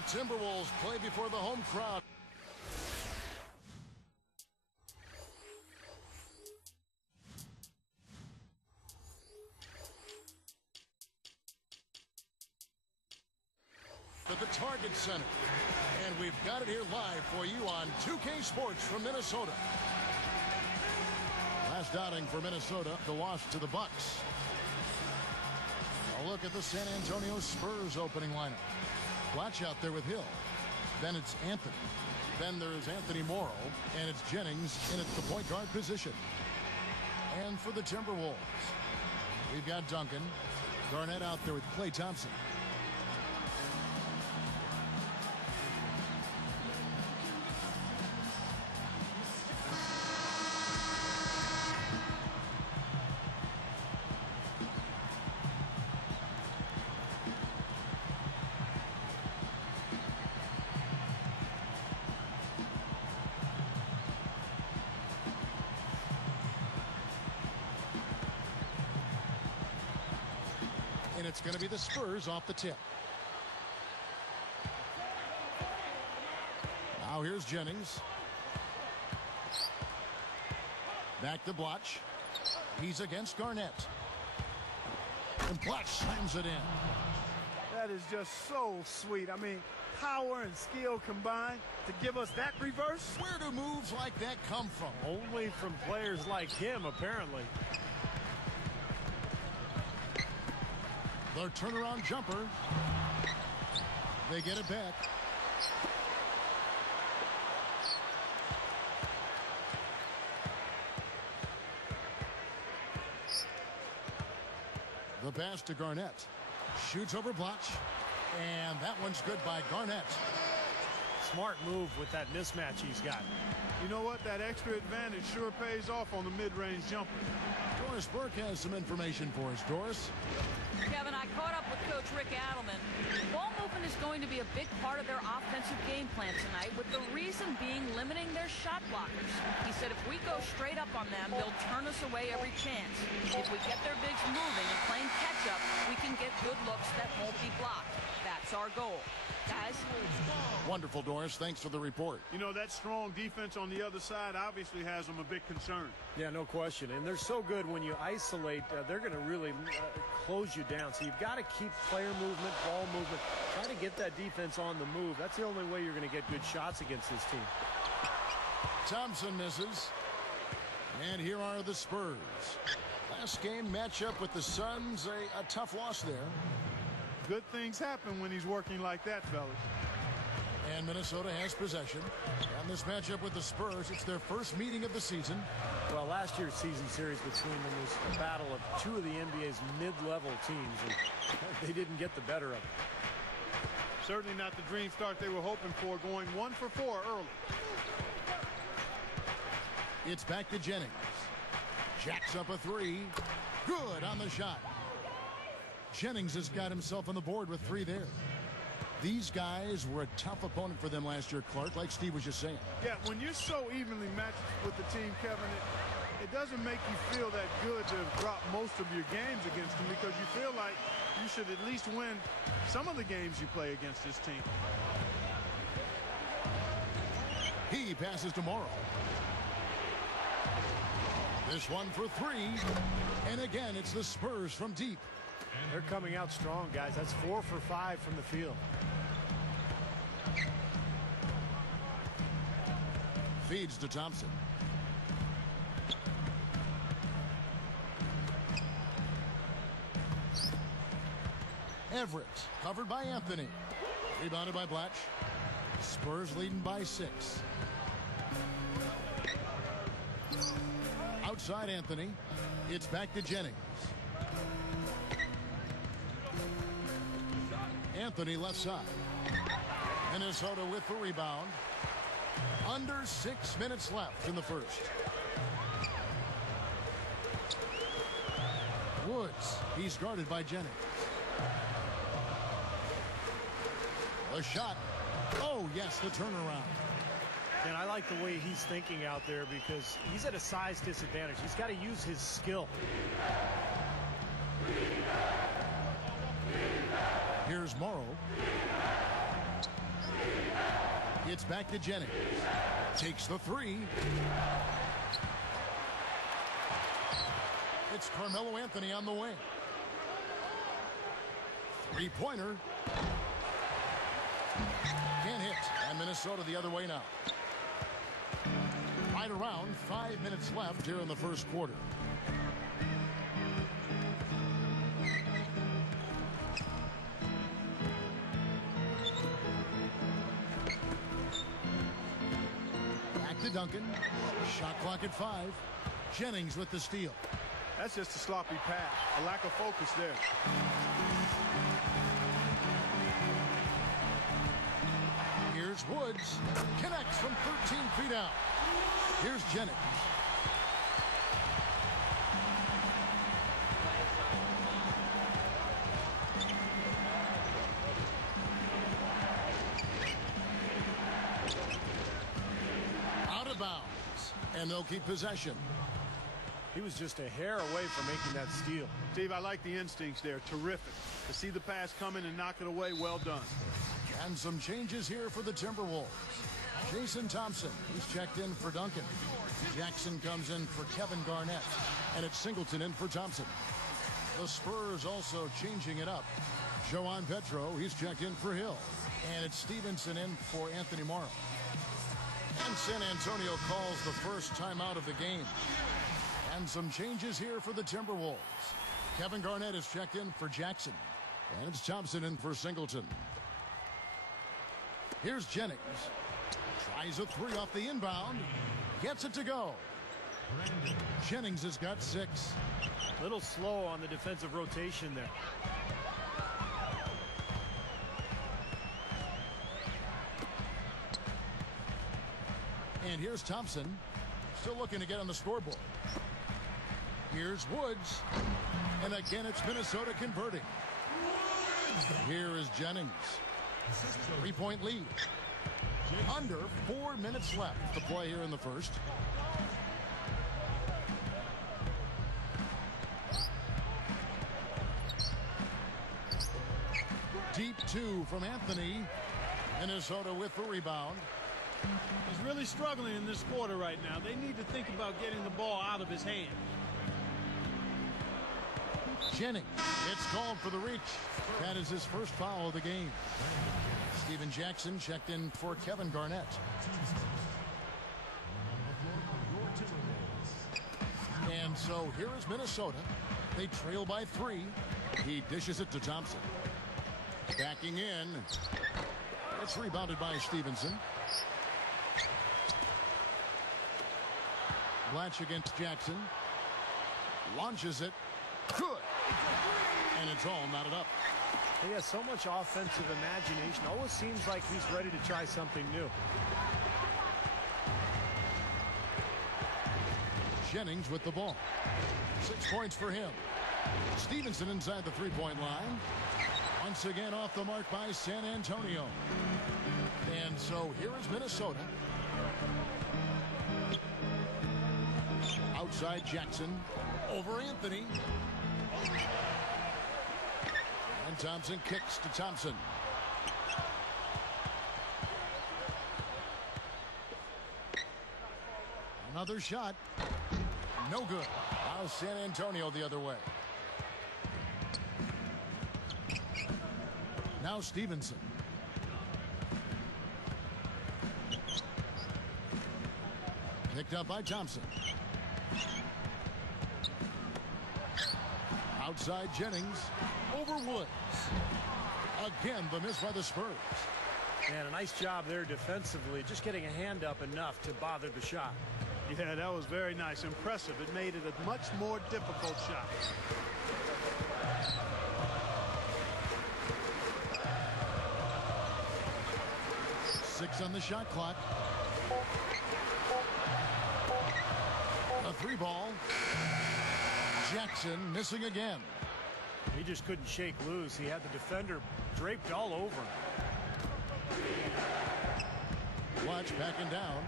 The Timberwolves play before the home crowd. At the Target Center. And we've got it here live for you on 2K Sports from Minnesota. Last outing for Minnesota, the loss to the Bucks. A look at the San Antonio Spurs opening lineup. Watch out there with Hill. Then it's Anthony. Then there's Anthony Morrow. And it's Jennings in at the point guard position. And for the Timberwolves, we've got Duncan. Garnett out there with Klay Thompson. And it's going to be the Spurs off the tip. Now here's Jennings. Back to Blotch. He's against Garnett. And Blotch slams it in. That is just so sweet. I mean, power and skill combined to give us that reverse. Where do moves like that come from? Only from players like him, apparently. Their turnaround jumper. They get it back. The pass to Garnett. Shoots over Blotch. And that one's good by Garnett. Smart move with that mismatch he's got. You know what? That extra advantage sure pays off on the mid-range jumper. Doris Burke has some information for us. Doris? Kevin, I caught up with Coach Rick Adelman. Ball movement is going to be a big part of their offensive game plan tonight, with the reason being limiting their shot blockers. He said if we go straight up on them, they'll turn us away every chance. If we get their bigs moving and playing catch-up, we can get good looks that won't be blocked. That's our goal. Guys? Wonderful, Doris. Thanks for the report. You know, that strong defense on the other side obviously has them a big concern. Yeah, no question. And they're so good when you isolate, they're going to really close you down. So you've got to keep player movement, ball movement, try to get that defense on the move. That's the only way you're going to get good shots against this team. Thompson misses. And here are the Spurs. Last game matchup with the Suns, a tough loss there. Good things happen when he's working like that, fellas. And Minnesota has possession. And this matchup with the Spurs, it's their first meeting of the season. Well, last year's season series between them was a battle of two of the NBA's mid-level teams, and they didn't get the better of it. Certainly not the dream start they were hoping for, going 1 for 4 early. It's back to Jennings. Jacks up a three. Good on the shot. Jennings has got himself on the board with 3 there. These guys were a tough opponent for them last year, Clark, like Steve was just saying. Yeah, when you're so evenly matched with the team, Kevin, it doesn't make you feel that good to drop most of your games against them, because you feel like you should at least win some of the games you play against this team. He passes to Morrow. This one for 3. And again, it's the Spurs from deep. They're coming out strong, guys. That's 4 for 5 from the field. Feeds to Thompson. Everett, covered by Anthony. Rebounded by Blatch. Spurs leading by 6. Outside Anthony. It's back to Jennings. Anthony left side. Minnesota with the rebound. Under 6 minutes left in the first. Woods. He's guarded by Jennings. The shot. Oh, yes, the turnaround. And I like the way he's thinking out there, because he's at a size disadvantage. He's got to use his skill. Here's Morrow. It's back to Jennings. Takes the three. It's Carmelo Anthony on the wing. Three-pointer. Can't hit. And Minnesota the other way now. Right around 5 minutes left here in the first quarter. Back to Duncan. Shot clock at 5. Jennings with the steal. That's just a sloppy pass. A lack of focus there. Here's Woods. Connects from 13 feet out. Here's Jennings. Out of bounds. And they'll keep possession. He was just a hair away from making that steal. Steve, I like the instincts there. Terrific. To see the pass coming and knock it away, well done. And some changes here for the Timberwolves. Jason Thompson, he's checked in for Duncan. Jackson comes in for Kevin Garnett. And it's Singleton in for Thompson. The Spurs also changing it up. Joan Petro, he's checked in for Hill. And it's Stevenson in for Anthony Morrow. And San Antonio calls the first timeout of the game. And some changes here for the Timberwolves. Kevin Garnett is checked in for Jackson. And it's Thompson in for Singleton. Here's Jennings. Tries a three off the inbound. Gets it to go. Jennings has got 6. A little slow on the defensive rotation there. And here's Thompson. Still looking to get on the scoreboard. Here's Woods. And again, it's Minnesota converting. Here is Jennings. 3-point lead. Under 4 minutes left to play here in the first. Deep 2 from Anthony. Minnesota with the rebound. He's really struggling in this quarter right now. They need to think about getting the ball out of his hands. Jennings. It's called for the reach. That is his first foul of the game. Steven Jackson checked in for Kevin Garnett. And so here is Minnesota. They trail by 3. He dishes it to Thompson. Backing in. It's rebounded by Stevenson. Blanche against Jackson. Launches it. Good. And it's all knotted up. He has so much offensive imagination. Always seems like he's ready to try something new. Jennings with the ball. 6 points for him. Stevenson inside the three-point line. Once again off the mark by San Antonio. And so here is Minnesota. Outside Jackson. Over Anthony. And Thompson kicks to Thompson. Another shot. No good. Now San Antonio the other way. Now Stevenson. Picked up by Thompson. Outside Jennings. Over Woods. Again, the miss by the Spurs. And a nice job there defensively, just getting a hand up enough to bother the shot. Yeah, that was very nice. Impressive. It made it a much more difficult shot. Six on the shot clock. A 3-ball. Jackson missing again. He just couldn't shake loose. He had the defender draped all over him. Watch backing down.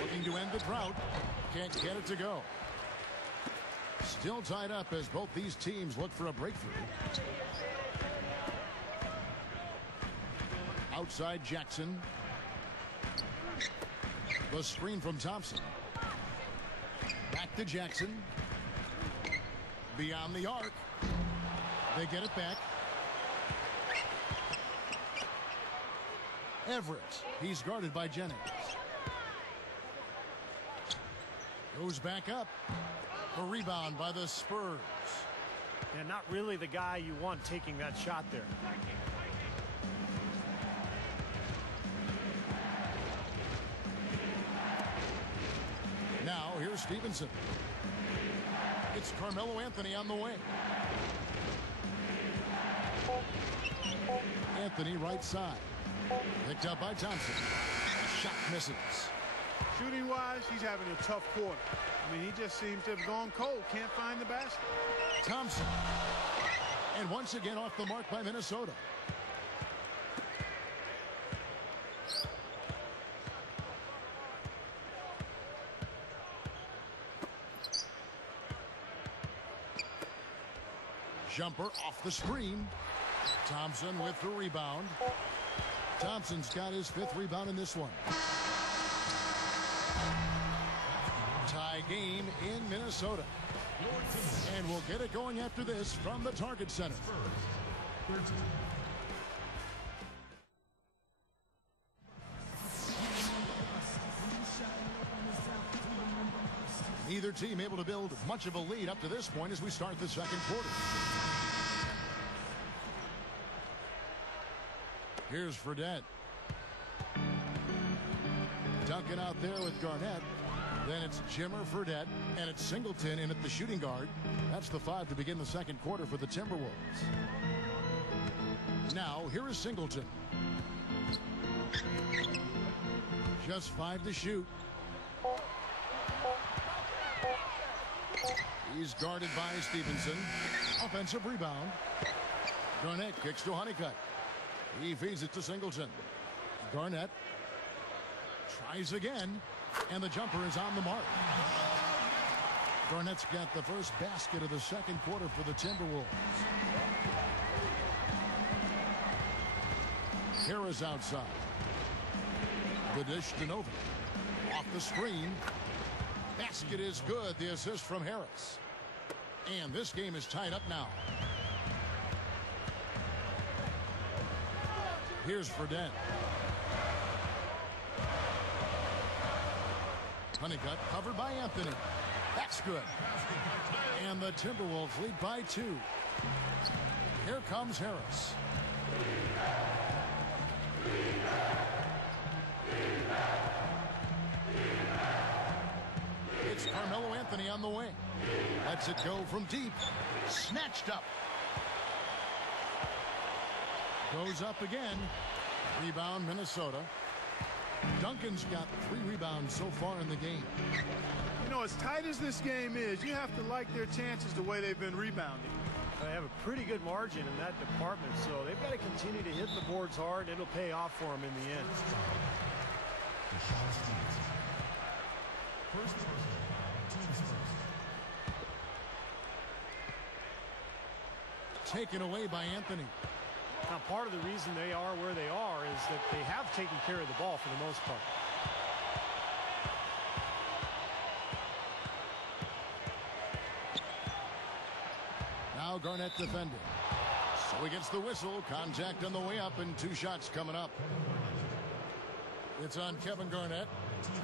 Looking to end the drought. Can't get it to go. Still tied up as both these teams look for a breakthrough. Outside Jackson. The screen from Thompson. Back to Jackson. Beyond the arc. They get it back. Everett. He's guarded by Jennings. Goes back up. A rebound by the Spurs. And not really the guy you want taking that shot there. Now here's Stevenson. It's Carmelo Anthony on the wing. Anthony right side. Picked up by Thompson. Shot misses. Shooting-wise, he's having a tough quarter. I mean, he just seems to have gone cold. Can't find the basket. Thompson. And once again off the mark by Minnesota. Jumper off the screen. Thompson with the rebound. Thompson's got his 5th rebound in this one. Tie game in Minnesota. And we'll get it going after this from the Target Center. Neither team able to build much of a lead up to this point as we start the second quarter. Here's Fredette. Duncan out there with Garnett. Then it's Jimmer, Fredette, and it's Singleton in at the shooting guard. That's the 5 to begin the second quarter for the Timberwolves. Now, here is Singleton. Just 5 to shoot. He's guarded by Stevenson. Offensive rebound. Garnett kicks to Honeycutt. He feeds it to Singleton. Garnett tries again, and the jumper is on the mark. Garnett's got the first basket of the second quarter for the Timberwolves. Harris outside. The dish to Nova. Off the screen. Basket is good. The assist from Harris. And this game is tied up now. Here's Fredette. Honeycutt covered by Anthony. That's good. And the Timberwolves lead by 2. Here comes Harris. It's Carmelo Anthony on the wing. Lets it go from deep. Snatched up. Goes up again. Rebound Minnesota. Duncan's got 3 rebounds so far in the game. You know, as tight as this game is, you have to like their chances the way they've been rebounding. They have a pretty good margin in that department, so they've got to continue to hit the boards hard. It'll pay off for them in the end. Taken away by Anthony. Now, part of the reason they are where they are is that they have taken care of the ball for the most part. Now Garnett defending. So he gets the whistle. Contact on the way up and 2 shots coming up. It's on Kevin Garnett.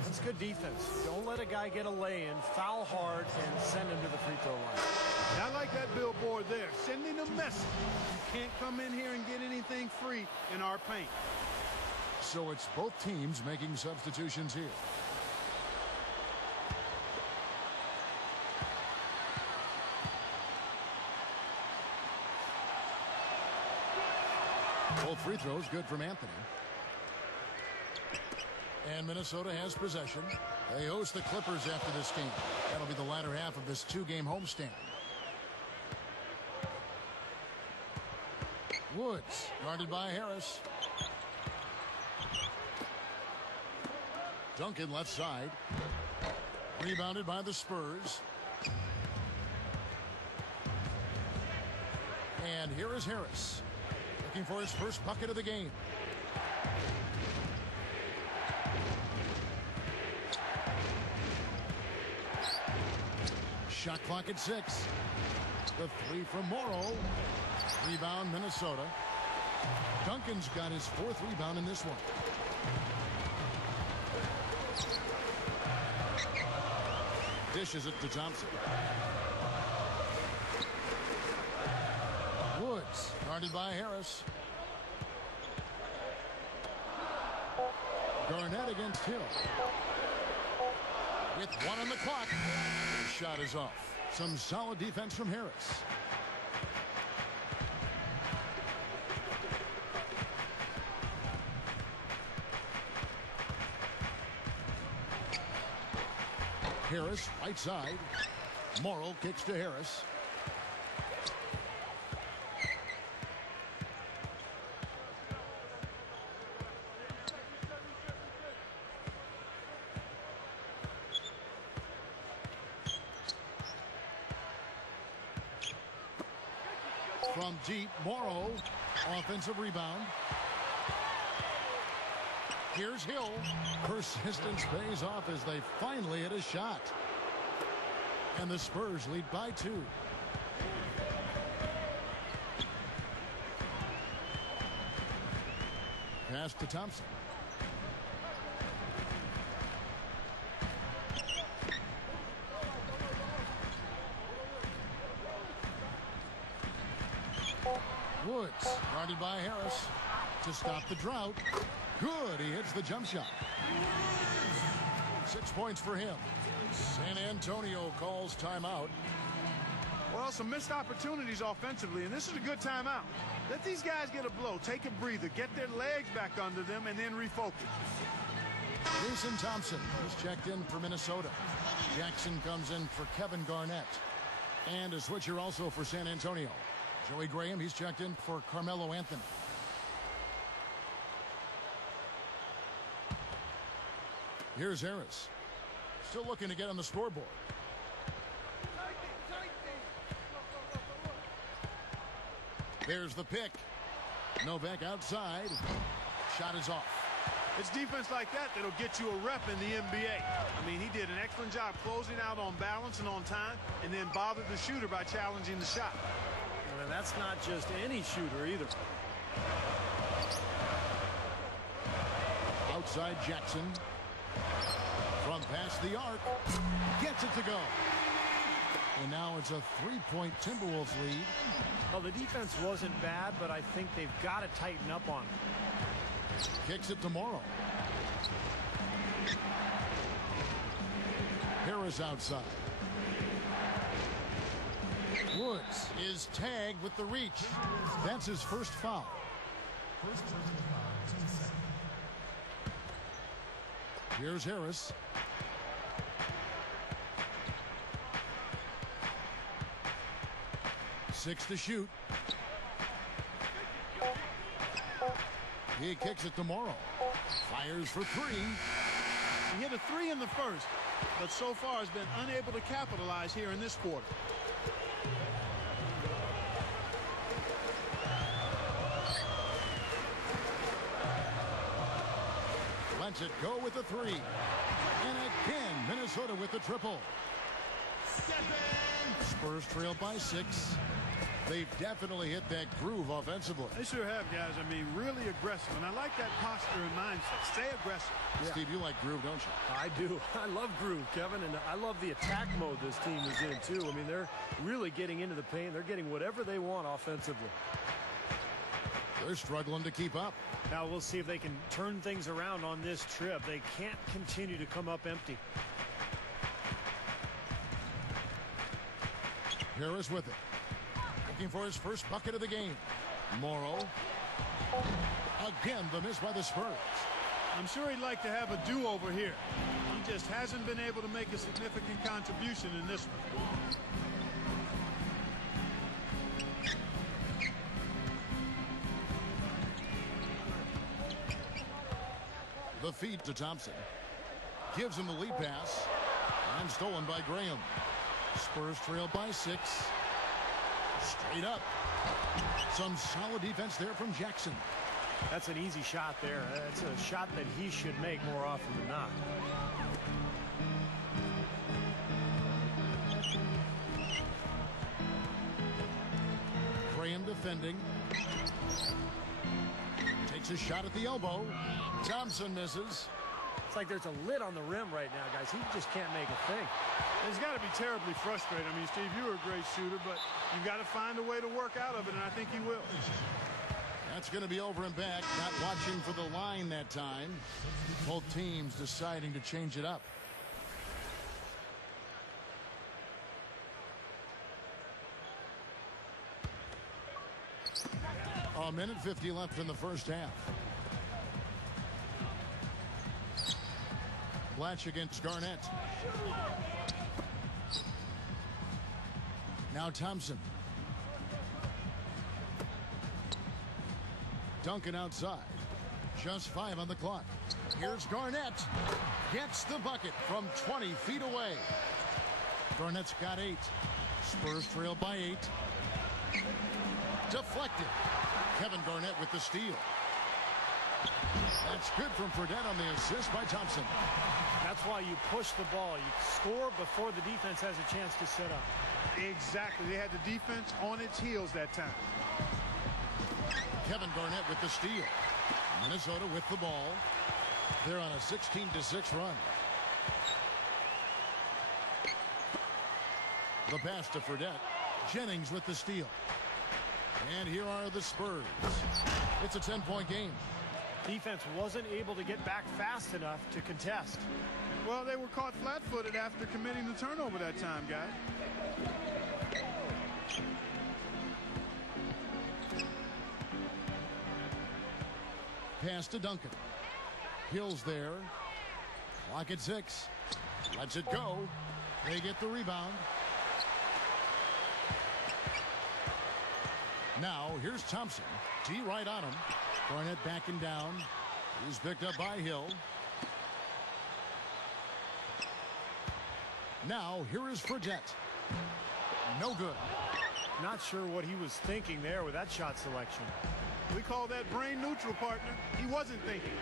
That's good defense. Don't let a guy get a lay-in, foul hard, and send him to the free throw line. And I like that billboard there, sending a message. You can't come in here and get anything free in our paint. So it's both teams making substitutions here. Both free throws good from Anthony. And Minnesota has possession. They host the Clippers after this game. That'll be the latter half of this 2-game homestand. Woods guarded by Harris. Duncan left side. Rebounded by the Spurs. And here is Harris. Looking for his first bucket of the game. Shot clock at 6. The three from Morrow. Rebound, Minnesota. Duncan's got his 4th rebound in this one. Dishes it to Thompson. Woods, guarded by Harris. Garnett against Hill. With 1 on the clock, the shot is off. Some solid defense from Harris. Harris, right side. Morrow kicks to Harris. From deep, Morrow, offensive rebound. Here's Hill. Persistence pays off as they finally hit a shot. And the Spurs lead by 2. Pass to Thompson. Woods, guarded by Harris to stop the drought. Good, he hits the jump shot. 6 points for him. San Antonio calls timeout. Well, some missed opportunities offensively, and this is a good timeout. Let these guys get a blow, take a breather, get their legs back under them, and then refocus. Jason Thompson is checked in for Minnesota. Jackson comes in for Kevin Garnett. And a switcher also for San Antonio. Joey Graham, he's checked in for Carmelo Anthony. Here's Harris. Still looking to get on the scoreboard. There's the pick. Novak outside. Shot is off. It's defense like that that'll get you a rep in the NBA. I mean, he did an excellent job closing out on balance and on time, and then bothered the shooter by challenging the shot. And that's not just any shooter either. Outside Jackson. From past the arc. Gets it to go. And now it's a 3-point Timberwolves lead. Well, the defense wasn't bad, but I think they've got to tighten up on it. Kicks it to Morrow. Harris outside. Woods is tagged with the reach. That's his first foul. Here's Harris. Six to shoot. He kicks it to Morrow. Fires for 3. He hit a 3 in the first, but so far has been unable to capitalize here in this quarter. Lets it go with the 3. And again, Minnesota with the triple. Spurs trail by 6. They've definitely hit that groove offensively. They sure have, guys. I mean, really aggressive. And I like that posture and mindset. Stay aggressive. Yeah. Steve, you like groove, don't you? I do. I love groove, Kevin. And I love the attack mode this team is in, too. I mean, they're really getting into the paint. They're getting whatever they want offensively. They're struggling to keep up. Now we'll see if they can turn things around on this trip. They can't continue to come up empty. Harris with it. Looking for his first bucket of the game. Morrow. Again, the miss by the Spurs. I'm sure he'd like to have a do-over here. He just hasn't been able to make a significant contribution in this one. The feed to Thompson. Gives him the lead pass. And stolen by Graham. Spurs trail by 6. Straight up. Some solid defense there from Jackson. That's an easy shot there. That's a shot that he should make more often than not. Graham defending. Takes a shot at the elbow. Thompson misses. It's like there's a lid on the rim right now, guys. He just can't make a thing. It's got to be terribly frustrating. I mean, Steve, you're a great shooter, but you've got to find a way to work out of it, and I think he will. That's going to be over and back. Not watching for the line that time. Both teams deciding to change it up. A minute 50 left in the first half. Blatch against Garnett. Now Thompson. Duncan outside. Just 5 on the clock. Here's Garnett. Gets the bucket from 20 feet away. Garnett's got 8. Spurs trail by 8. Deflected. Kevin Garnett with the steal. That's good from Fredette on the assist by Thompson. That's why you push the ball. You score before the defense has a chance to set up. Exactly. They had the defense on its heels that time. Kevin Garnett with the steal. Minnesota with the ball. They're on a 16-6 run. The pass to Fredette. Jennings with the steal. And here are the Spurs. It's a 10-point game. Defense wasn't able to get back fast enough to contest. Well, they were caught flat-footed after committing the turnover that time, guys. Pass to Duncan. Hill's there. Clock at 6. Lets it go. They get the rebound. Now, here's Thompson. D right on him. Garnett backing down. He's picked up by Hill. Now, here is Fredette. No good. Not sure what he was thinking there with that shot selection. We call that brain neutral, partner. He wasn't thinking.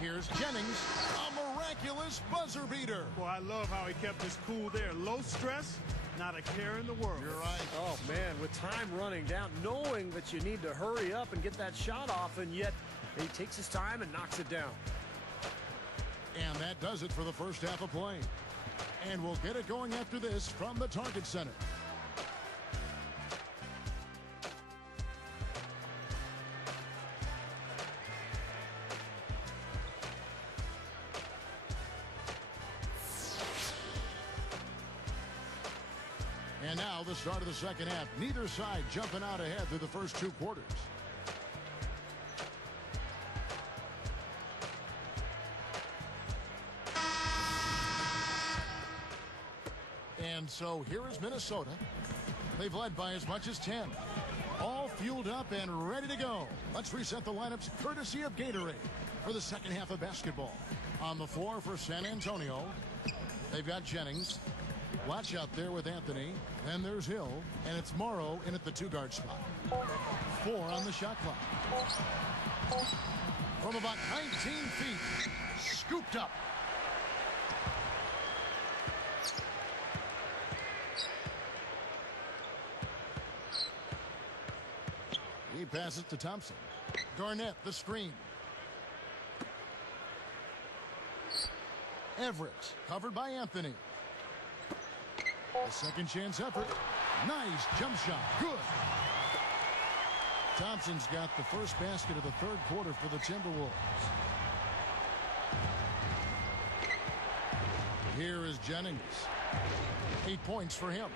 Here's Jennings. A miraculous buzzer beater. Well, I love how he kept his cool there. Low stress, not a care in the world. You're right. Oh, man, with time running down, knowing that you need to hurry up and get that shot off, and yet he takes his time and knocks it down. And that does it for the first half of play. And we'll get it going after this from the Target Center. And now the start of the second half. Neither side jumping out ahead through the first 2 quarters. And so here is Minnesota. They've led by as much as 10. All fueled up and ready to go. Let's reset the lineups courtesy of Gatorade for the second half of basketball. On the floor for San Antonio, they've got Jennings. Watch out there with Anthony. Then there's Hill. And it's Morrow in at the 2-guard spot. 4 on the shot clock. From about 19 feet. Scooped up. He passes to Thompson. Garnett, the screen. Everett, covered by Anthony. A second chance effort. Nice jump shot. Good. Thompson's got the first basket of the third quarter for the Timberwolves. Here is Jennings. 8 points for him.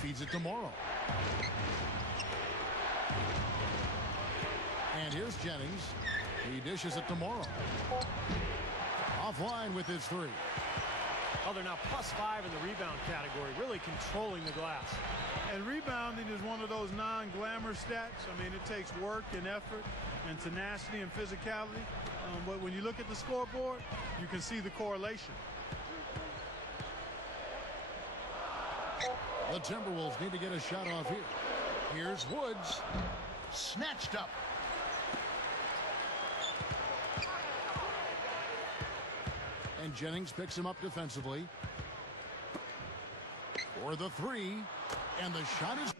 Feeds it to Morrow. And here's Jennings. He dishes it to Morrow. Offline with his 3. Oh, they're now +5 in the rebound category, really controlling the glass. And rebounding is one of those non-glamour stats. I mean, it takes work and effort and tenacity and physicality. But when you look at the scoreboard, you can see the correlation. The Timberwolves need to get a shot off here. Here's Woods. Snatched up. And Jennings picks him up defensively. for the three, and the shot is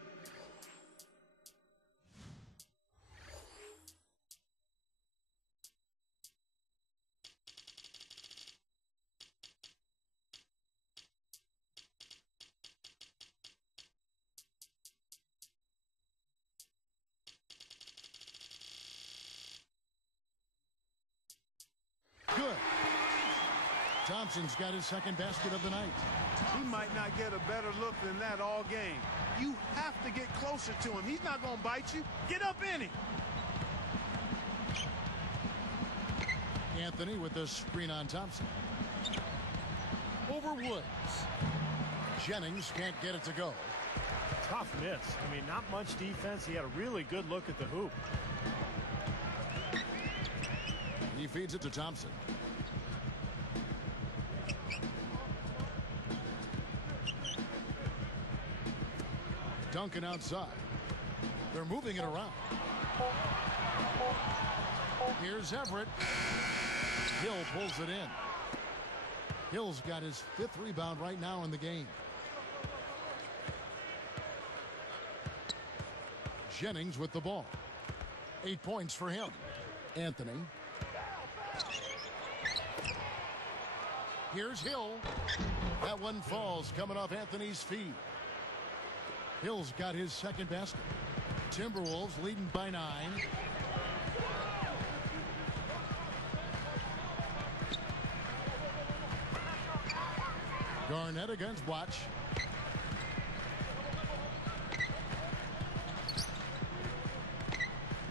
good. Thompson's got his second basket of the night. He might not get a better look than that all game. You have to get closer to him. He's not going to bite you. Get up in him. Anthony with the screen on Thompson. Over Woods. Jennings can't get it to go. Tough miss. I mean, not much defense. He had a really good look at the hoop. He feeds it to Thompson. Duncan outside. They're moving it around. Here's Everett. Hill pulls it in. Hill's got his 5th rebound right now in the game. Jennings with the ball. 8 points for him. Anthony. Here's Hill. That one falls coming off Anthony's feet. Hill's got his second basket. Timberwolves leading by 9. Garnett against Watch.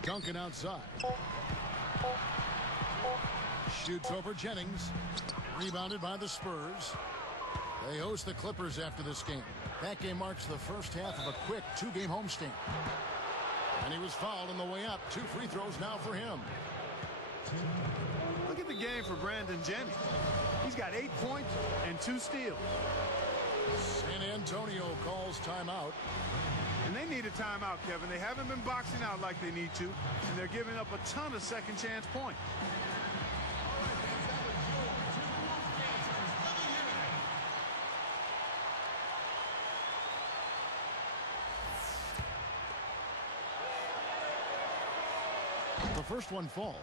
Duncan outside. Shoots over Jennings. Rebounded by the Spurs. They host the Clippers after this game. That game marks the first half of a quick 2-game homestand. And he was fouled on the way up. 2 free throws now for him. Look at the game for Brandon Jennings. He's got 8 points and 2 steals. San Antonio calls timeout. And they need a timeout, Kevin. They haven't been boxing out like they need to, and they're giving up a ton of second chance points. The first one falls.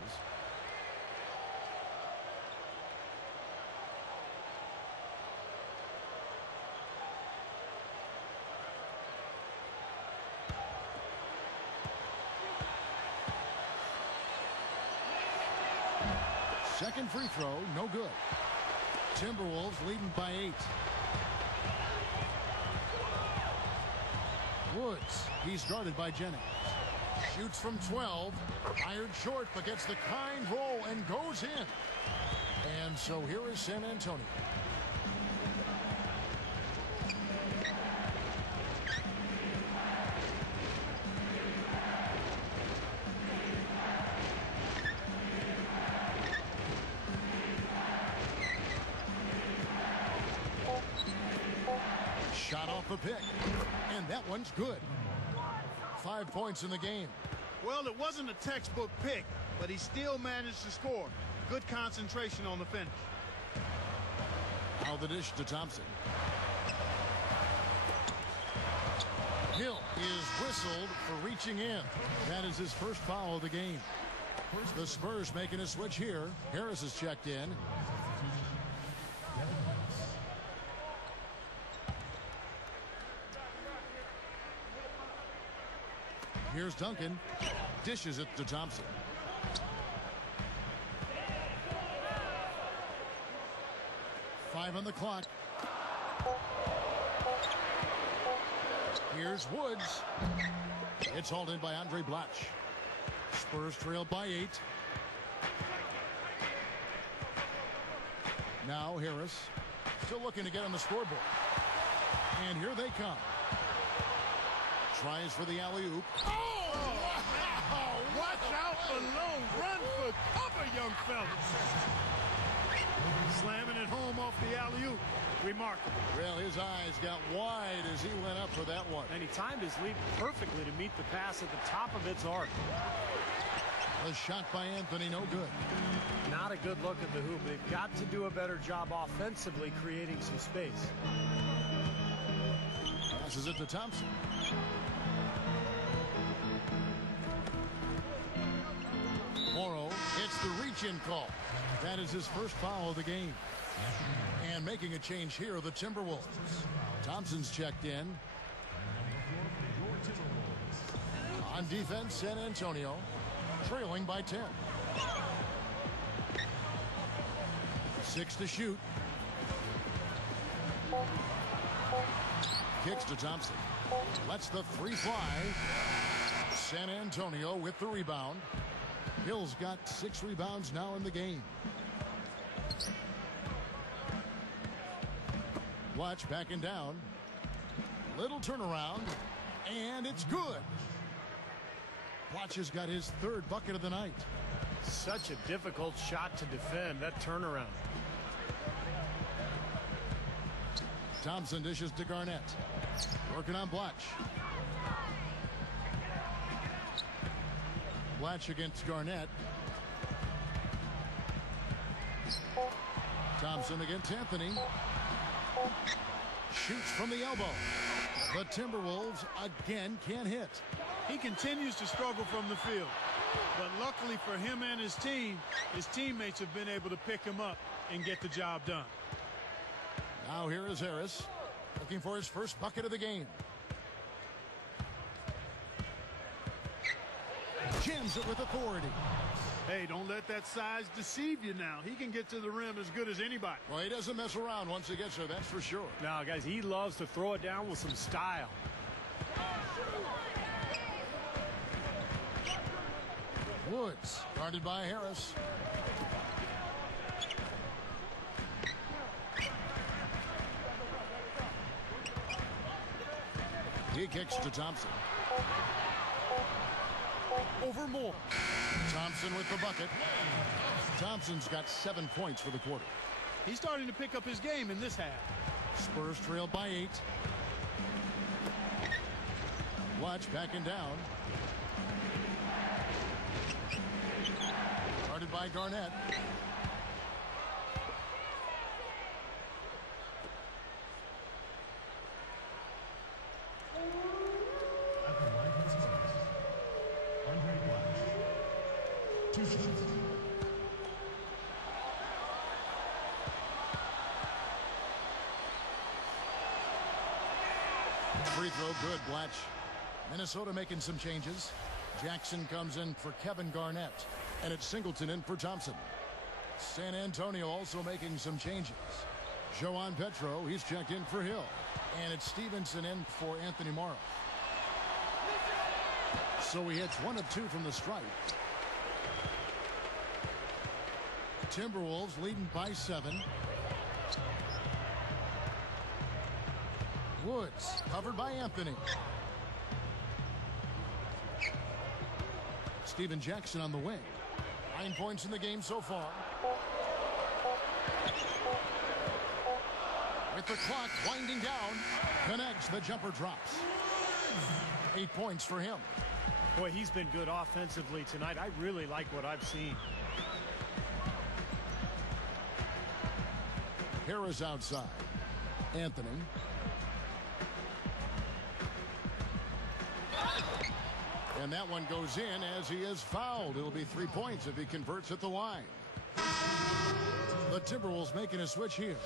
Second free throw, no good. Timberwolves leading by 8. Woods, he's guarded by Jennings. Shoots from 12, fired short, but gets the kind roll and goes in. And so here is San Antonio. Shot off the pick, and that one's good. 5 points in the game. Well, it wasn't a textbook pick, but he still managed to score. Good concentration on the finish. Now the dish to Thompson. Hill is whistled for reaching in. That is his first foul of the game. The Spurs making a switch here. Harris is checked in. Here's Duncan. Dishes it to Thompson. Five on the clock. Here's Woods. It's hauled in by Andre Blatch. Spurs trail by 8. Now Harris still looking to get on the scoreboard. And here they come. Tries for the alley-oop. Oh, wow. Watch out below. Run for cover, young fellas. Slamming it home off the alley-oop. Remarkable. Well, his eyes got wide as he went up for that one. And he timed his leap perfectly to meet the pass at the top of its arc. A shot by Anthony, no good. Not a good look at the hoop. They've got to do a better job offensively creating some space. Passes it to Thompson. Morrow hits the reach-in call. That is his first foul of the game. And making a change here, the Timberwolves. Thompson's checked in. On defense, San Antonio trailing by 10. 6 to shoot. Kicks to Thompson. Lets the three fly. San Antonio with the rebound. Hill's got 6 rebounds now in the game. Watch backing down. Little turnaround. And it's good. Watch has got his 3rd bucket of the night. Such a difficult shot to defend, that turnaround. Thompson dishes to Garnett. Working on Blatch. Blatch against Garnett. Thompson against Anthony. Shoots from the elbow. The Timberwolves again can't hit. He continues to struggle from the field. But luckily for him and his team, his teammates have been able to pick him up and get the job done. Now here is Harris, looking for his first bucket of the game. Jams it with authority. Hey, don't let that size deceive you now. He can get to the rim as good as anybody. Well, he doesn't mess around once he gets there, that's for sure. Now, guys, he loves to throw it down with some style. Woods, guarded by Harris. He kicks to Thompson. Over Moore. Thompson with the bucket. Thompson's got 7 points for the quarter. He's starting to pick up his game in this half. Spurs trail by 8. Watch backing down. Guarded by Garnett. Free throw good, Blatch. Minnesota making some changes. Jackson comes in for Kevin Garnett. And it's Singleton in for Thompson. San Antonio also making some changes. Joan Petro, he's checked in for Hill. And it's Stevenson in for Anthony Morrow. So he hits 1 of 2 from the stripe. Timberwolves leading by 7. Woods covered by Anthony. Steven Jackson on the wing. 9 points in the game so far. With the clock winding down, connects, the jumper drops. 8 points for him. Boy, he's been good offensively tonight. I really like what I've seen. Harris outside. Anthony. And that one goes in as he is fouled. It'll be 3 points if he converts at the line. The Timberwolves making a switch here.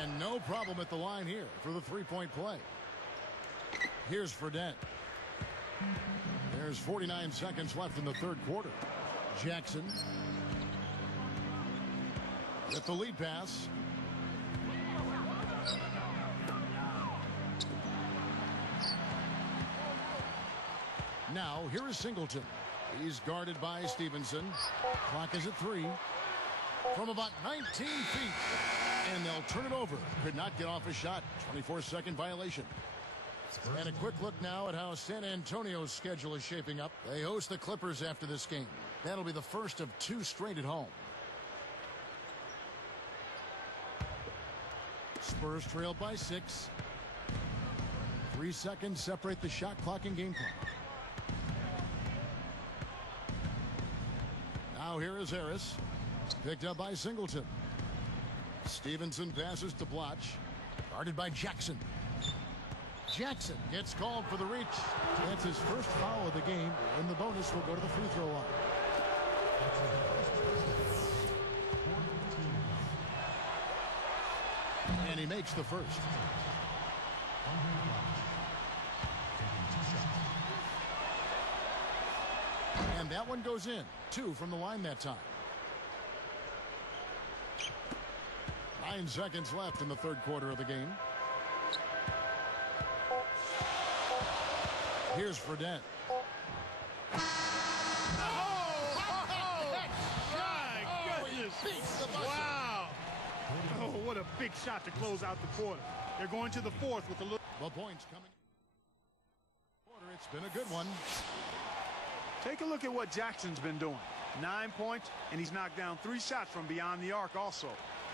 And no problem at the line here for the three-point play. Here's Fredette. There's 49 seconds left in the third quarter. Jackson with the lead pass. Now here is Singleton. He's guarded by Stevenson. Clock is at 3. From about 19 feet. And they'll turn it over. Could not get off a shot. 24-second violation. And a quick look now at how San Antonio's schedule is shaping up. They host the Clippers after this game. That'll be the first of 2 straight at home. Spurs trail by 6. 3 seconds separate the shot clock and game clock. Now here is Harris. Picked up by Singleton. Stevenson passes to Bloch. Guarded by Jackson. Jackson gets called for the reach. That's his first foul of the game, and the bonus will go to the free throw line. And he makes the first. And that one goes in. 2 from the line that time. 9 seconds left in the third quarter of the game. Here's Fredette. Wow. Oh, what a big shot to close out the quarter. They're going to the fourth with a little. The points coming. It's been a good one. Take a look at what Jackson's been doing. 9 points, and he's knocked down 3 shots from beyond the arc also.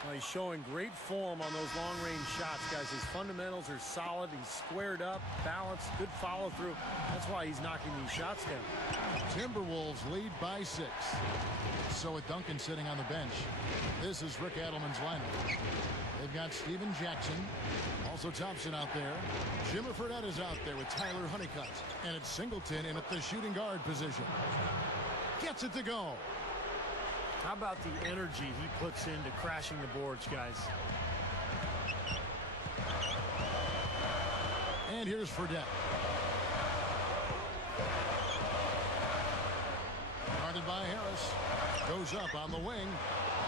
Well, he's showing great form on those long-range shots, guys. His fundamentals are solid. He's squared up, balanced, good follow-through. That's why he's knocking these shots down. Timberwolves lead by 6. So with Duncan sitting on the bench, this is Rick Adelman's lineup. They've got Steven Jackson, also Thompson out there. Jimmy Fredette is out there with Tyler Honeycutt. And it's Singleton in at the shooting guard position. Gets it to go. How about the energy he puts into crashing the boards, guys? And here's Fredette. Guarded by Harris. Goes up on the wing.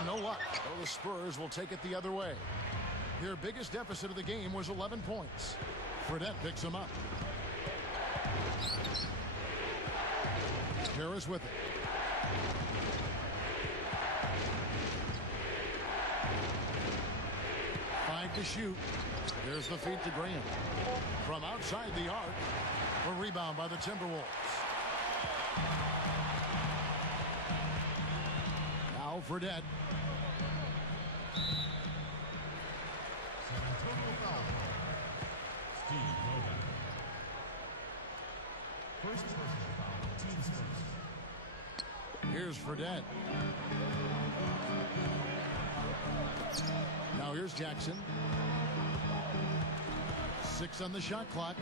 No luck. So the Spurs will take it the other way. Their biggest deficit of the game was 11 points. Fredette picks him up. Harris with it. To shoot. There's the feed to Graham. From outside the arc. A rebound by the Timberwolves. Now Fredette. Here's Fredette. Now here's Jackson. 6 on the shot clock.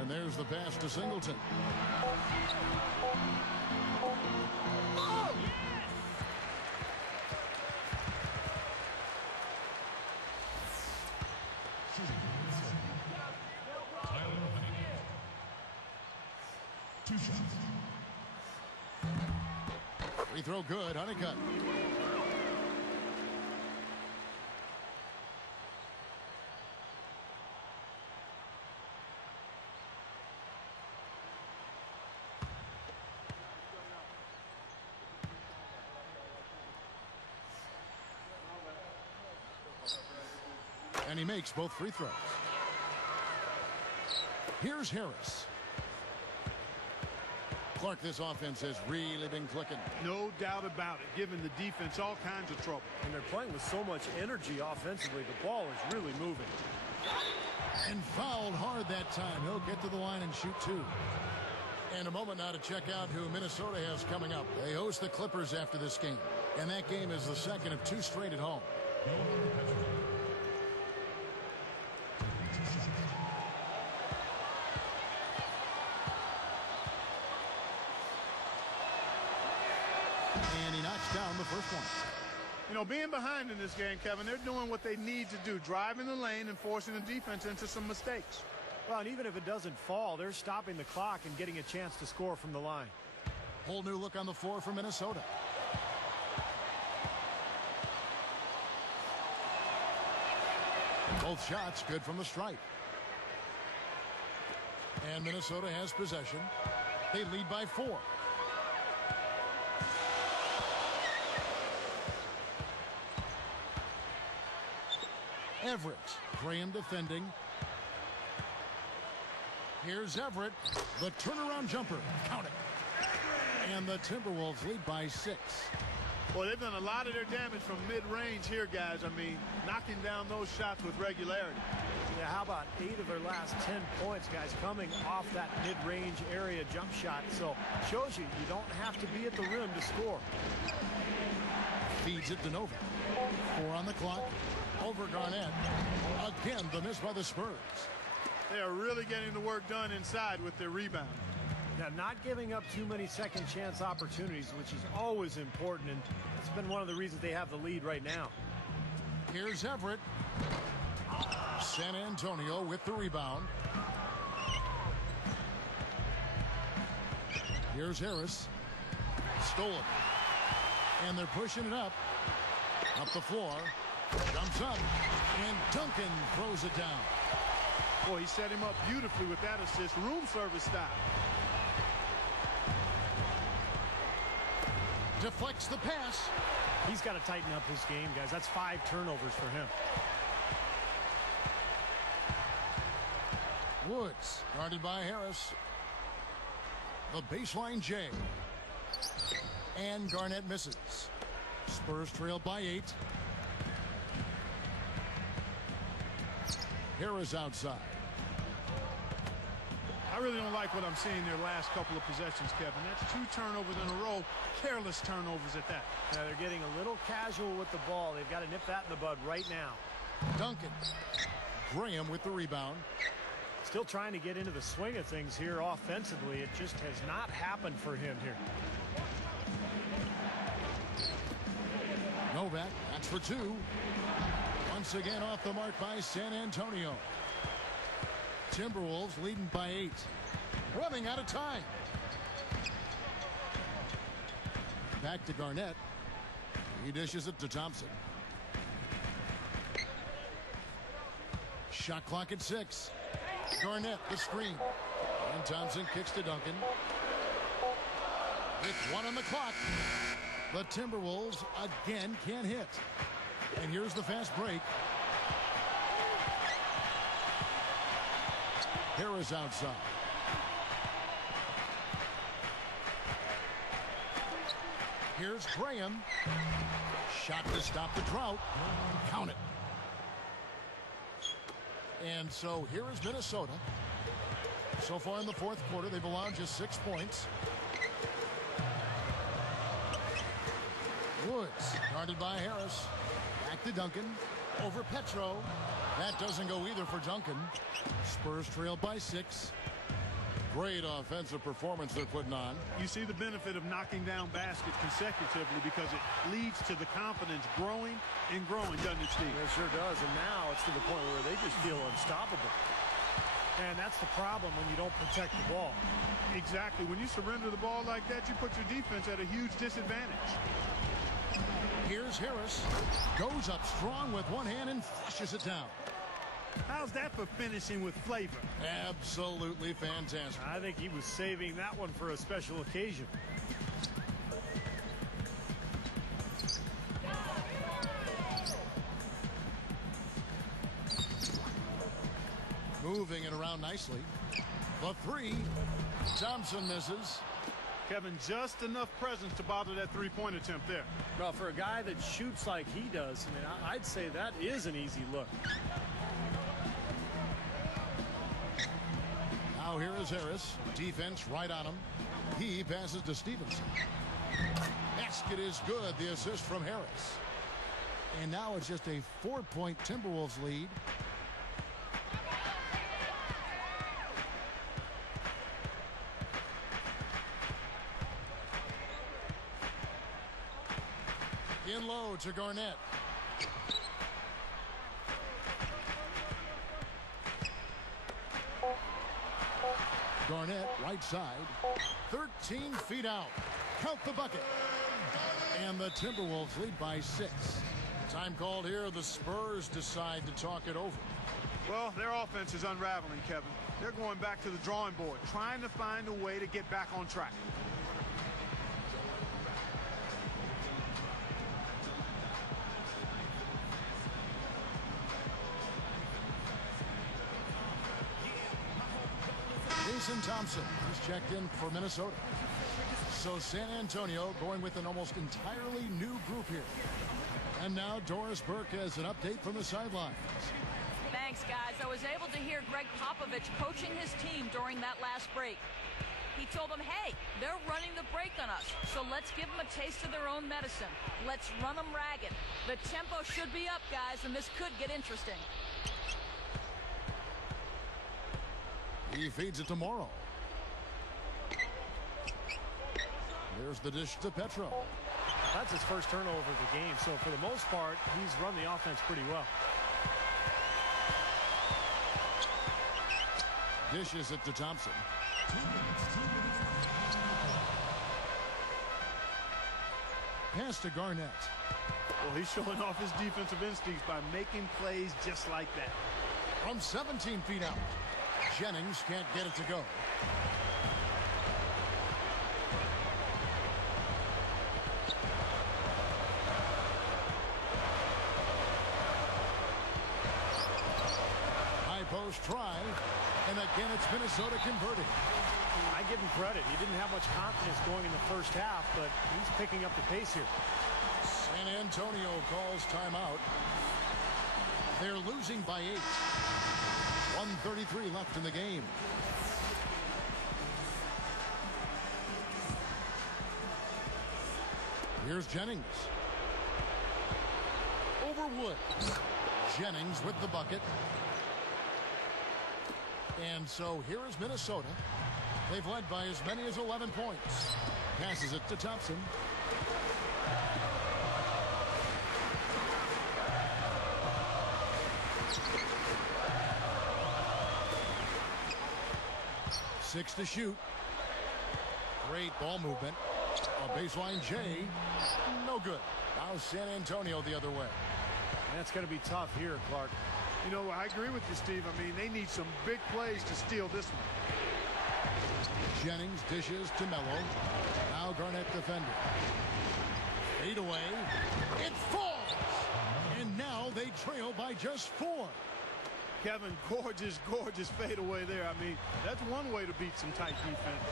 And there's the pass to Singleton. Oh, yes! Two shots. Free throw good. Honeycutt. And he makes both free throws. Here's Harris. Clark, this offense has really been clicking. No doubt about it, giving the defense all kinds of trouble. And they're playing with so much energy offensively. The ball is really moving. And fouled hard that time. He'll get to the line and shoot 2. And a moment now to check out who Minnesota has coming up. They host the Clippers after this game. And that game is the second of 2 straight at home. And he knocks down the first one. You know, being behind in this game, Kevin, they're doing what they need to do, driving the lane and forcing the defense into some mistakes. Well, and even if it doesn't fall, they're stopping the clock and getting a chance to score from the line. Whole new look on the floor for Minnesota. Both shots good from the stripe. And Minnesota has possession. They lead by 4. Everett. Graham defending. Here's Everett. The turnaround jumper. Count it. And the Timberwolves lead by 6. Well, they've done a lot of their damage from mid-range here, guys. I mean, knocking down those shots with regularity. Yeah, how about 8 of their last 10 points, guys, coming off that mid-range area jump shot. So shows you don't have to be at the rim to score. Feeds it to Novak. 4 on the clock. Over Garnett. Again, the miss by the Spurs. They are really getting the work done inside with their rebound. Now, not giving up too many second chance opportunities, which is always important, and it's been one of the reasons they have the lead right now. Here's Everett. San Antonio with the rebound. Here's Harris. Stolen. And they're pushing it up. Up the floor. Jumps up. And Duncan throws it down. Boy, he set him up beautifully with that assist. Room service style. Deflects the pass. He's got to tighten up his game, guys. That's 5 turnovers for him. Woods, guarded by Harris. The baseline J. And Garnett misses. Spurs trail by 8. Harris outside. I really don't like what I'm seeing their last couple of possessions, Kevin. That's 2 turnovers in a row. Careless turnovers at that. Now they're getting a little casual with the ball. They've got to nip that in the bud right now. Duncan. Graham with the rebound. Still trying to get into the swing of things here offensively. It just has not happened for him here. Novak, that's for 2. Once again off the mark by San Antonio. Timberwolves leading by 8. Running out of time. Back to Garnett. He dishes it to Thompson. Shot clock at 6. Garnett, the screen. And Thompson kicks to Duncan. With 1 on the clock. The Timberwolves again can't hit. And here's the fast break. Harris outside. Here's Graham. Shot to stop the drought. Count it. And so here is Minnesota. So far in the 4th quarter, they've allowed just 6 points. Woods, guarded by Harris. Back to Duncan. Over Petro. That doesn't go either for Duncan. Spurs trail by 6. Great offensive performance they're putting on. You see the benefit of knocking down baskets consecutively because it leads to the confidence growing and growing, doesn't it, Steve? It sure does. And now it's to the point where they just feel unstoppable. And that's the problem when you don't protect the ball. Exactly. When you surrender the ball like that, you put your defense at a huge disadvantage. Here's Harris. Goes up strong with one hand and flushes it down. How's that for finishing with flavor? Absolutely fantastic. I think he was saving that one for a special occasion. Moving it around nicely. The 3. Thompson misses. Kevin, just enough presence to bother that 3-point attempt there. Well, for a guy that shoots like he does, I mean, I'd say that is an easy look. Now here is Harris. Defense right on him. He passes to Stevenson. Basket is good. The assist from Harris. And now it's just a 4-point Timberwolves lead. In low to Garnett. Garnett, right side. 13 feet out. Count the bucket. And the Timberwolves lead by 6. Time called here. The Spurs decide to talk it over. Well, their offense is unraveling, Kevin. They're going back to the drawing board, trying to find a way to get back on track. Jason Thompson is checked in for Minnesota. So San Antonio going with an almost entirely new group here. And now Doris Burke has an update from the sidelines. Thanks, Thanks, guys. I was able to hear Greg Popovich coaching his team during that last break. He told them, hey, they're running the break on us, so let's give them a taste of their own medicine. Let's run them ragged. The tempo should be up, guys, and this could get interesting. He feeds it to Morrow. There's the dish to Petro. That's his first turnover of the game, so for the most part, he's run the offense pretty well. Dishes it to Thompson. Pass to Garnett. Well, he's showing off his defensive instincts by making plays just like that. From 17 feet out, Jennings can't get it to go. High post try, and again it's Minnesota converting. I give him credit. He didn't have much confidence going in the first half, but he's picking up the pace here. San Antonio calls timeout. They're losing by 8. 1:33 left in the game. Here's Jennings. Over Wood. Jennings with the bucket. And so here is Minnesota. They've led by as many as 11 points. Passes it to Thompson. Six to shoot. Great ball movement. A baseline J. No good. Now San Antonio the other way. That's going to be tough here, Clark. You know, I agree with you, Steve. I mean, they need some big plays to steal this one. Jennings dishes to Melo. Now Garnett defender. Fade away. It falls. And now they trail by just 4. Kevin, gorgeous, gorgeous fadeaway there. I mean, that's one way to beat some tight defense.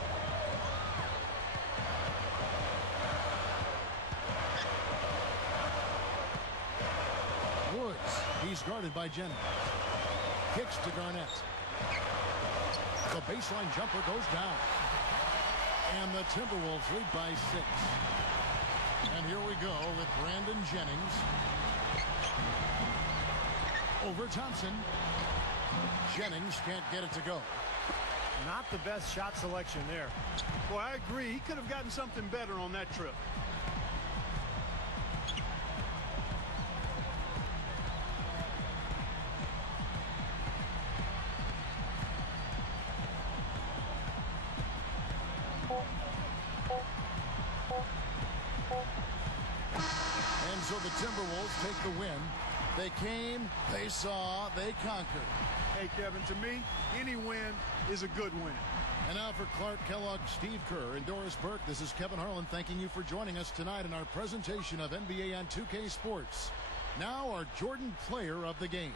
Woods. He's guarded by Jennings. Kicks to Garnett. The baseline jumper goes down. And the Timberwolves lead by 6. And here we go with Brandon Jennings. Over Thompson. Jennings can't get it to go. Not the best shot selection there. Well, I agree. He could have gotten something better on that trip. And so the Timberwolves take the win. They came, they saw, they conquered. Hey, Kevin, to me, any win is a good win. And now for Clark Kellogg, Steve Kerr, and Doris Burke, this is Kevin Harlan thanking you for joining us tonight in our presentation of NBA on 2K Sports. Now our Jordan Player of the Game.